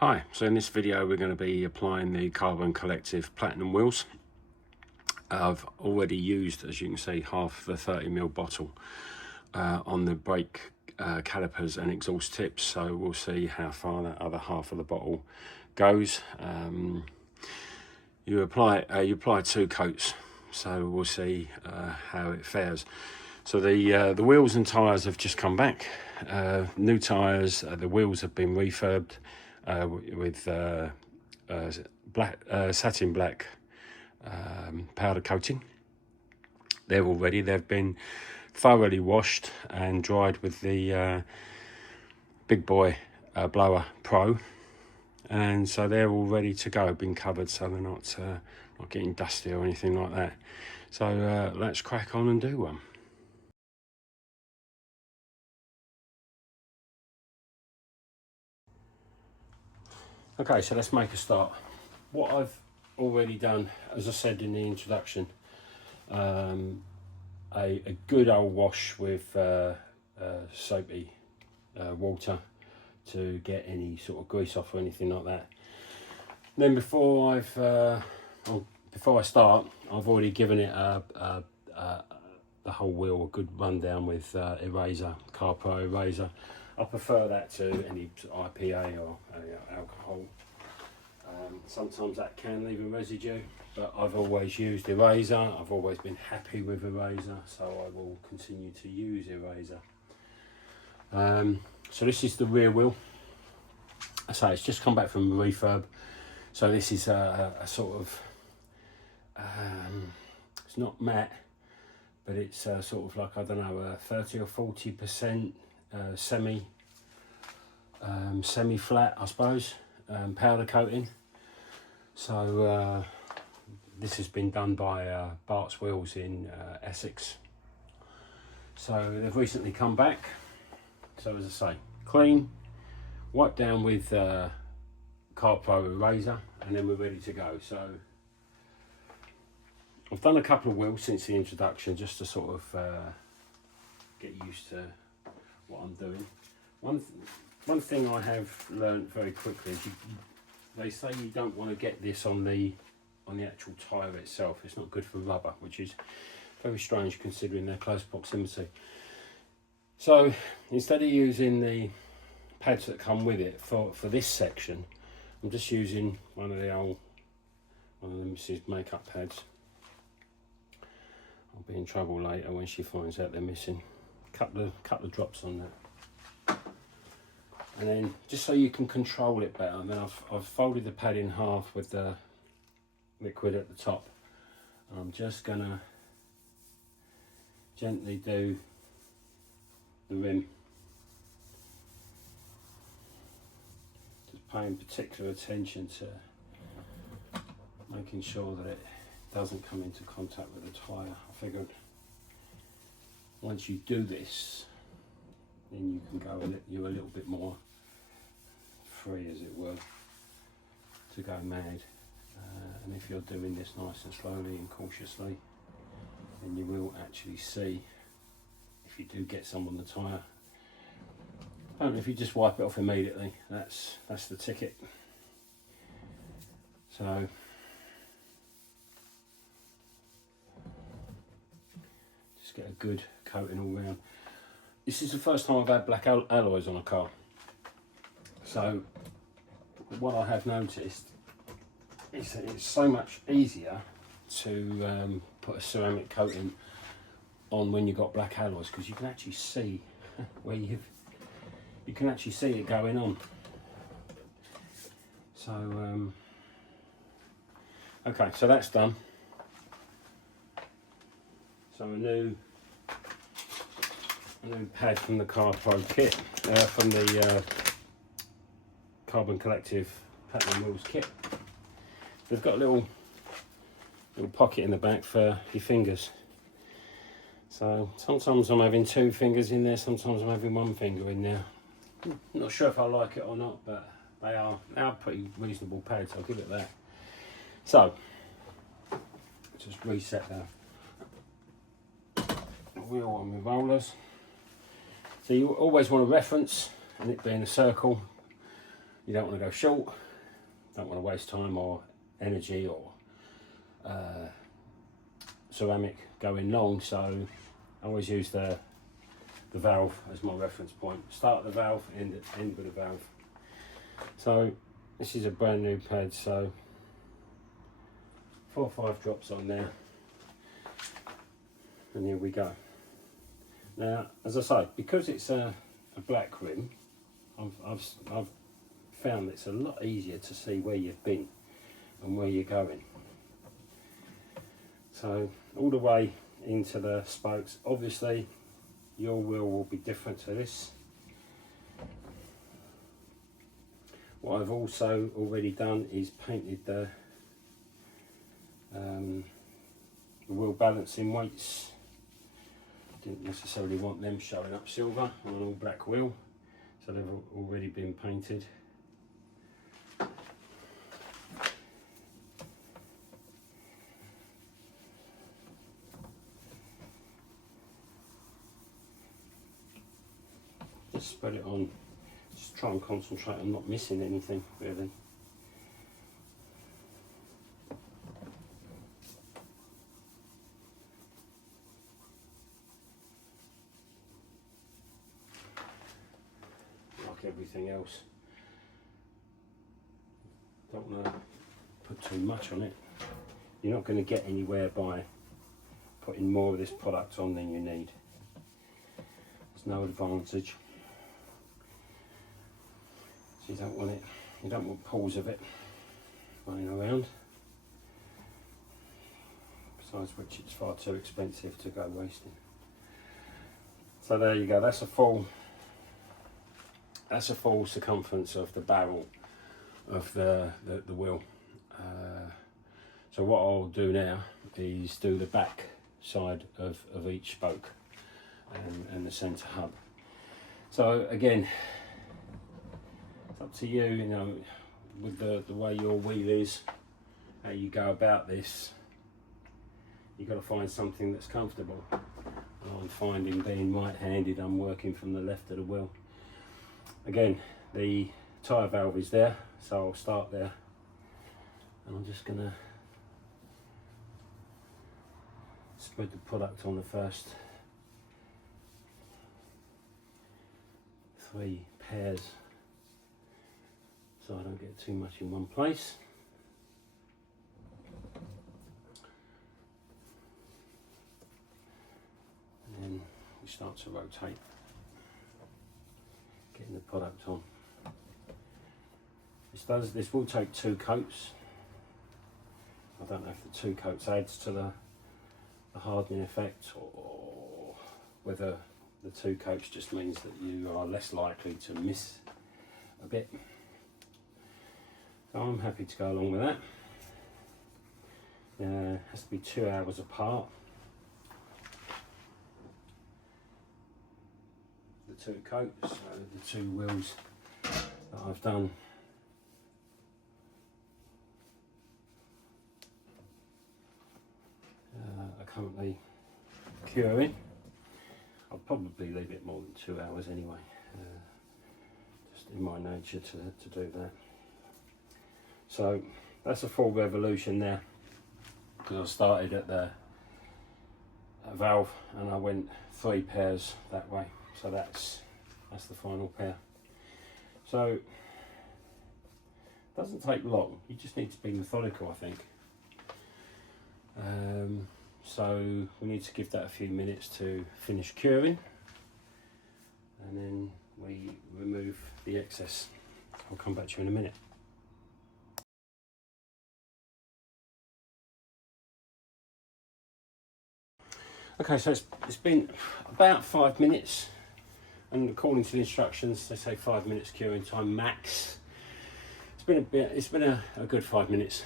Hi, so in this video we're going to be applying the Carbon Collective Platinum wheels. I've already used, as you can see, half the 30ml bottle on the brake calipers and exhaust tips, so we'll see how far that other half of the bottle goes. You apply 2 coats, so we'll see how it fares. So the wheels and tyres have just come back. New tyres, the wheels have been refurbed with satin black powder coating. They're all ready. They've been thoroughly washed and dried with the Big Boy Blower Pro, and so they're all ready to go. Been covered so they're not getting dusty or anything like that. So let's crack on and do one. Okay, so let's make a start. What I've already done, as I said in the introduction, a good old wash with soapy water to get any sort of grease off or anything like that. Then before I start, I've already given it the whole wheel a good rundown with eraser, Car Pro eraser. I prefer that to any IPA or alcohol. Sometimes that can leave a residue, but I've always used eraser. I've always been happy with eraser, so I will continue to use eraser. So this is the rear wheel. I say it's just come back from refurb, so this is a sort of it's not matte, but it's sort of like, I don't know, 30 or 40% semi flat, I suppose, powder coating. So this has been done by Bart's Wheels in Essex. So they've recently come back. So as I say, clean, wipe down with Car Pro eraser, and then we're ready to go. So I've done a couple of wheels since the introduction, just to sort of get used to what I'm doing. One thing I have learned very quickly is they say you don't want to get this on the actual tyre itself. It's not good for rubber, which is very strange considering their close proximity. So instead of using the pads that come with it for this section, I'm just using one of the Mrs. makeup pads. I'll be in trouble later when she finds out they're missing. Couple of drops on that. And then, just so you can control it better, and then I've folded the pad in half with the liquid at the top. I'm just gonna gently do the rim, just paying particular attention to making sure that it doesn't come into contact with the tyre. I figured once you do this, then you can go you're a little bit more free, as it were, to go mad. And if you're doing this nice and slowly and cautiously, then you will actually see if you do get some on the tyre. If you just wipe it off immediately, that's the ticket. So just get a good coating all round. This is the first time I've had black alloys on a car. So what I have noticed is that it's so much easier to put a ceramic coating on when you've got black alloys, because you can actually see where you can actually see it going on. So okay, so that's done. So a new pad from the Car Pro kit, from the Carbon Collective Platinum Wheels kit. They've got a little pocket in the back for your fingers. So sometimes I'm having 2 fingers in there, sometimes I'm having 1 finger in there. I'm not sure if I like it or not, but they are pretty reasonable pads, I'll give it that. So just reset the wheel on the rollers. So you always want a reference, and it being a circle. you don't want to go short, don't want to waste time or energy or ceramic going long, so I always use the valve as my reference point. Start the valve, end with the valve. So this is a brand new pad, so 4 or 5 drops on there, and here we go. Now, as I say, because it's a black rim, I've found it's a lot easier to see where you've been and where you're going. So all the way into the spokes. Obviously your wheel will be different to this. What I've also already done is painted the wheel balancing weights. Didn't necessarily want them showing up silver on an all black wheel, so they've already been painted. Just spread it on, just try and concentrate on not missing anything really. Like everything else, don't want to put too much on it. You're not going to get anywhere by putting more of this product on than you need. There's no advantage. So you don't want it, you don't want pools of it running around. Besides which it's far too expensive to go wasting. So there you go, that's a full circumference of the barrel of the wheel. So what I'll do now is do the back side of each spoke and the centre hub. So again, it's up to you, you know, with the way your wheel is, how you go about this. You've got to find something that's comfortable. I'm finding, being right-handed, I'm working from the left of the wheel. Again, the tyre valve is there, so I'll start there, and I'm just going to spread the product on the first 3 pairs, so I don't get too much in one place. And then we start to rotate, getting the product on. This will take 2 coats. I don't know if the 2 coats adds to the hardening effect, or whether the 2 coats just means that you are less likely to miss a bit. So I'm happy to go along with that. It has to be 2 hours apart. The 2 coats, so the 2 wheels that I've done. Are currently curing. I'll probably leave it more than 2 hours anyway. Just in my nature to do that. So that's a full revolution there, because I started at the valve and I went 3 pairs that way. So that's the final pair. So it doesn't take long. You just need to be methodical, I think. So we need to give that a few minutes to finish curing, and then we remove the excess. I'll come back to you in a minute. Okay, so it's been about 5 minutes, and according to the instructions they say 5 minutes curing time max. It's been a good 5 minutes.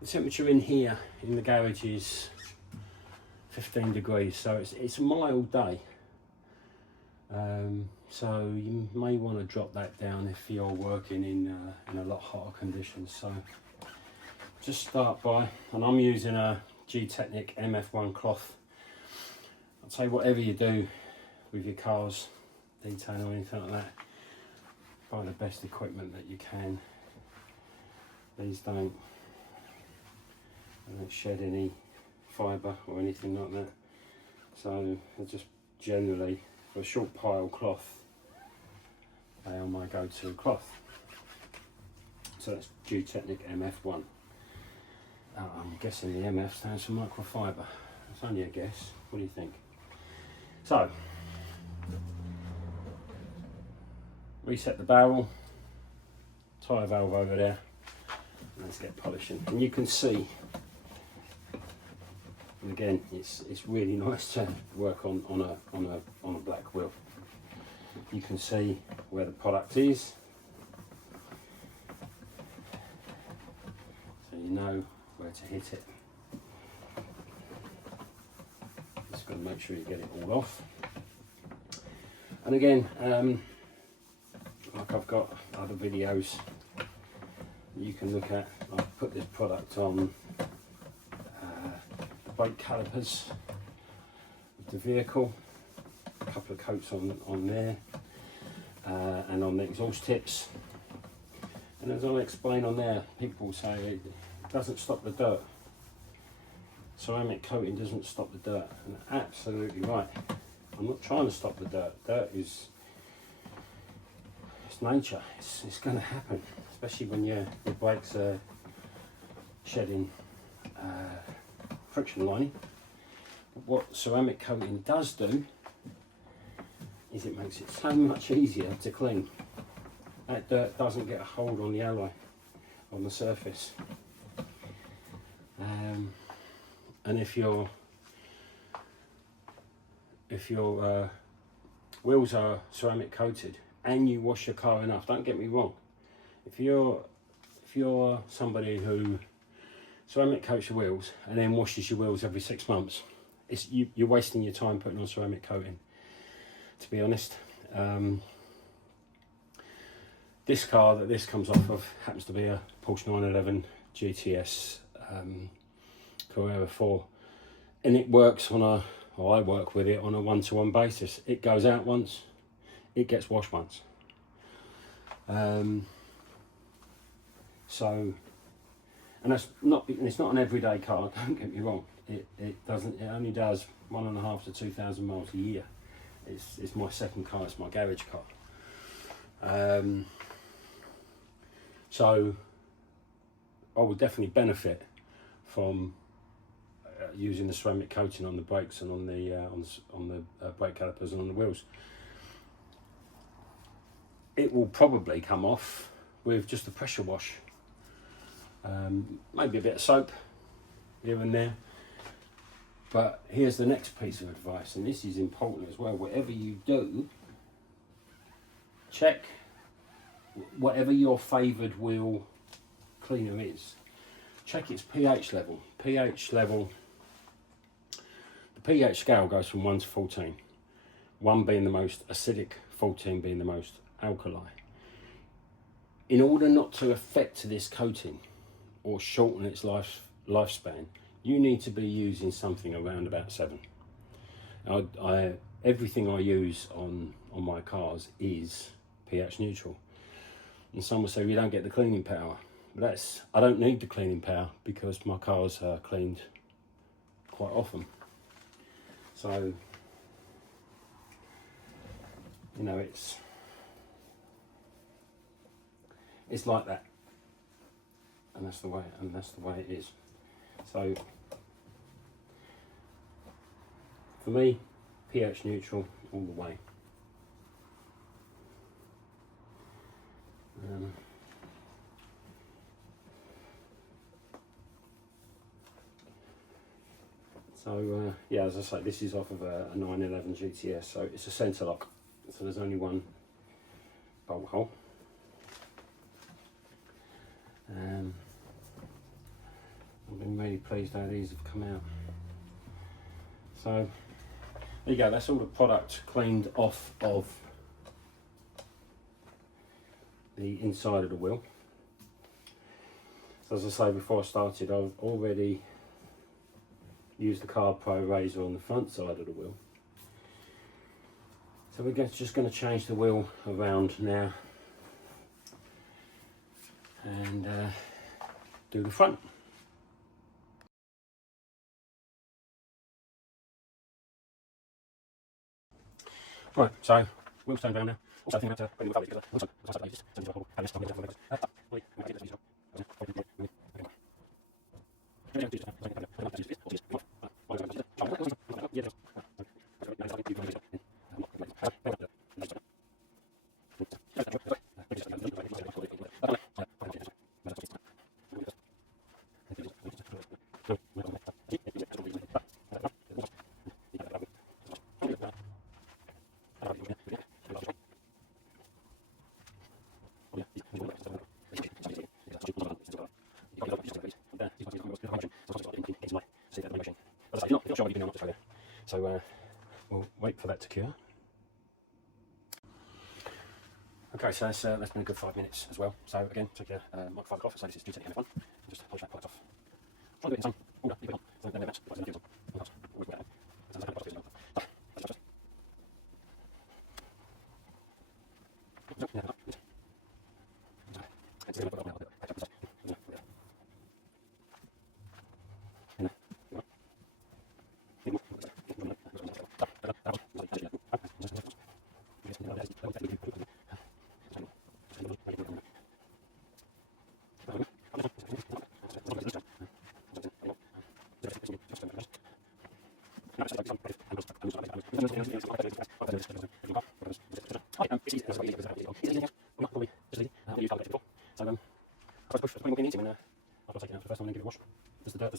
The temperature in here in the garage is 15 degrees, so it's a mild day. So you may want to drop that down if you're working in a lot hotter conditions. So just start by, and I'm using a G-Technic MF1 cloth. I'd say whatever you do with your car's detail or anything like that, buy the best equipment that you can. These don't shed any fibre or anything like that, so they're just generally, for a short pile cloth, they are my go-to cloth. So that's Geotechnic MF1. I'm guessing the MF stands for microfiber. It's only a guess. What do you think? So, reset the barrel, tyre valve over there, and let's get polishing. And you can see, and again, it's really nice to work on a black wheel. You can see where the product is, so you know where to hit it. Just got to make sure you get it all off. And again, like I've got other videos you can look at. I've put this product on the brake calipers of the vehicle, a couple of coats on there, and on the exhaust tips. And as I'll explain on there, people say it doesn't stop the dirt. Ceramic coating doesn't stop the dirt, and they're absolutely right. I'm not trying to stop the dirt. Dirt is nature. It's going to happen, especially when your brakes are shedding friction lining. But what ceramic coating does do is it makes it so much easier to clean. That dirt doesn't get a hold on the alloy, on the surface. And if your wheels are ceramic coated and you wash your car enough, don't get me wrong, if you're somebody who ceramic coats your wheels and then washes your wheels every 6 months, you're wasting your time putting on ceramic coating, to be honest. This car that this comes off of happens to be a Porsche 911 GTS Carrera 4, and it works on I work with it on a one-to-one basis. It goes out once, it gets washed once. So, and it's not an everyday car, don't get me wrong. It only does 1.5 to 2,000 miles a year. It's my second car, it's my garage car. So I would definitely benefit from using the ceramic coating on the brakes and on the brake calipers and on the wheels. It will probably come off with just a pressure wash, maybe a bit of soap here and there. But here's the next piece of advice, and this is important as well. Whatever you do, check whatever your favoured wheel cleaner is. Check its pH level. The pH scale goes from 1 to 14. 1 being the most acidic, 14 being the most alkali. In order not to affect this coating or shorten its lifespan, you need to be using something around about 7. Everything I use on my cars is pH neutral. And some will say, you don't get the cleaning power. But I don't need the cleaning power because my cars are cleaned quite often. So, you know, it's like that. And that's the way it is. So, for me, pH neutral all the way. Yeah, as I say, this is off of a 911 GTS, so it's a centre lock. So there's only one bolt hole. I've been really pleased how these have come out. So there you go, that's all the product cleaned off of the inside of the wheel. So as I say, before I started, I've already used the Carb Pro razor on the front side of the wheel. So we're just going to change the wheel around now and do the front. Right, so wheels turned down now. Also, think about putting the fabric together. Also, as I just said, so we'll wait for that to cure. Okay, so that's been a good 5 minutes as well. So again, take your microfiber cloth, so this is due to the end of one. Just polish that part off. Try to do it in the same order, leave it on. So then that's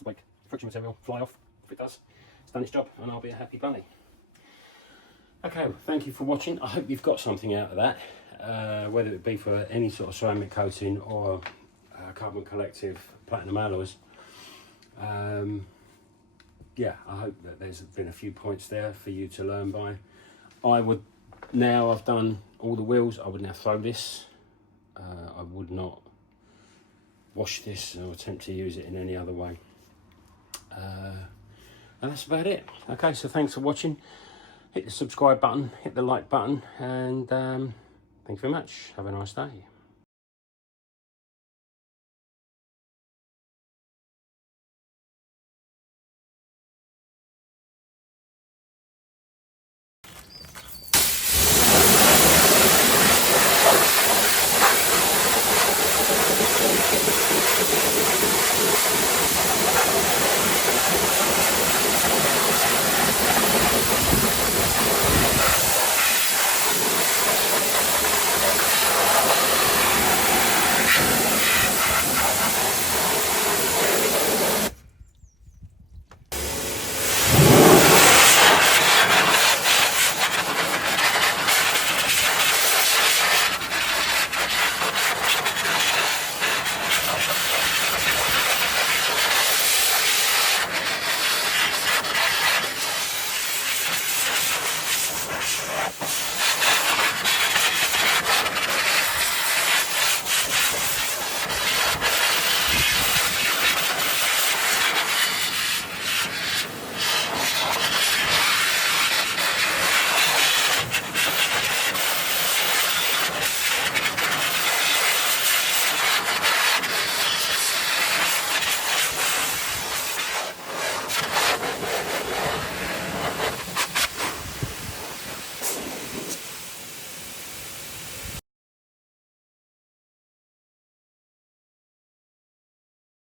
like the friction material fly off. If it does, it's done its job and I'll be a happy bunny. Okay, well, thank you for watching. I hope you've got something out of that, whether it be for any sort of ceramic coating or carbon collective platinum alloys. Yeah, I hope that there's been a few points there for you to learn by. I would, now I've done all the wheels, I would now throw this. I would not wash this or attempt to use it in any other way. And that's about it. Okay, so thanks for watching. Hit the subscribe button, hit the like button, and thank you very much. Have a nice day.